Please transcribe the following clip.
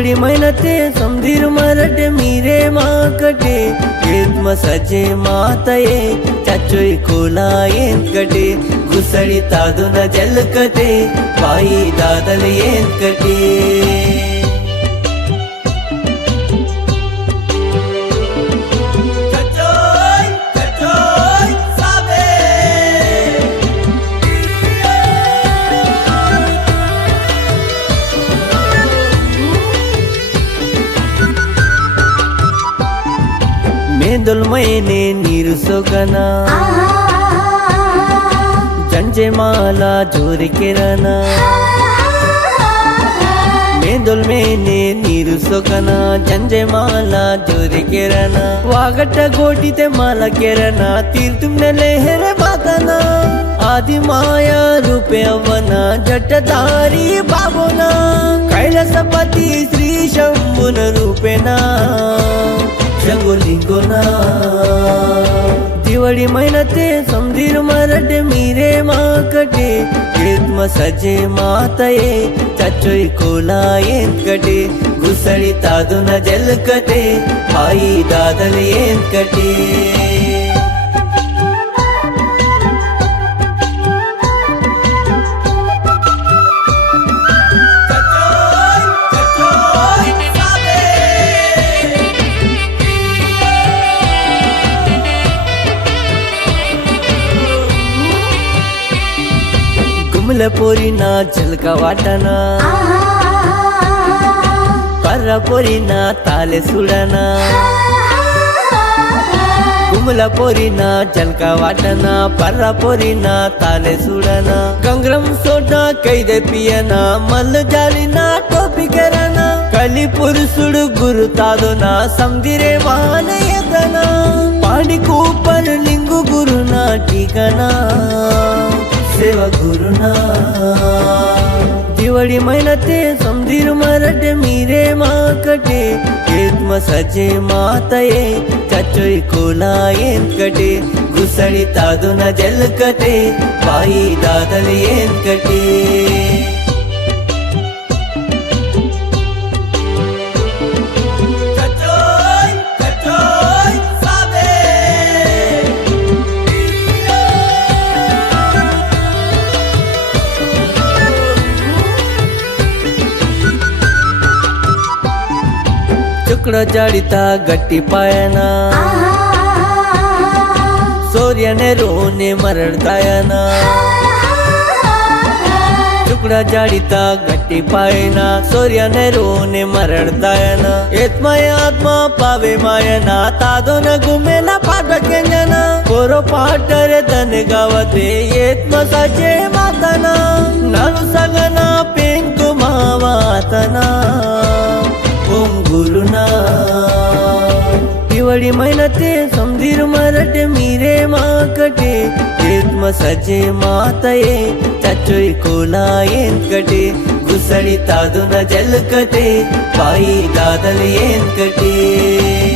दिवाळी महिनते समधीर मराठे मीरे माकटे येत्म सजे मातये चचोई Cola येंकटे गुसळी तादुन जलकटे by Dadal येंकटे मेंदुल मैने नीरु सोगना जंजे माला जोर किरणा मेंदुल मैने नीरु सोगना जंजे माला जोर किरणा वागट गोटीते माला किरणा तीर तुमने लहर मातना आदि माया रूपे अवना जटधारी बाबोना कैलासपति श्री शंभुन रूपेना शंभुलिंगोना दिवाळी महिनते समधीर मराठे मीरे माकटे येत्म सजे मातये चचोई कोला येंकटे गुसळी तादुन जलकटे बाई दादल येंकटे गुमल पोरीना झलका वाटना पर्रा पोरीना ताले सुडना गुमला पोरीना झलका वाटना पर्रा पोरीना ताले सुडना गंगरम सोडा कैदे पियना मल जालिना टोपी करना कली पुरुषुड गुरु तादोना समधिरे वाहन येतना पाणी कूपर लिंगु गुरुना ठिकाना सेवा गुरुना दिवाळी महिनते समधीर मराठे मीरे माकटे येत्म सजे मातये चचोई कोला येंकटे गुसळी तादुन जलकटे बाई दादल येंकटे चुकड़ा जाड़ीता गट्टी पायना सूर्यने रोने मरड़तायना चुकड़ा जाड़ीता गट्टी पायना सूर्यने रोने मरड़तायना एत्मय आत्मा पावे मायना तादोन गुमेला पाटकेंजना कोरो पाटरे धन गावते एत्म सजे मातना नानु सगना पेंकु मावातना ओम गुरुना दिवाळी महिनते समधीर मराठे मीरे माकटे येत्म सजे मातये चचोई कोला येंकटे गुसळी तादुन जलकटे बाई दादल येंकटे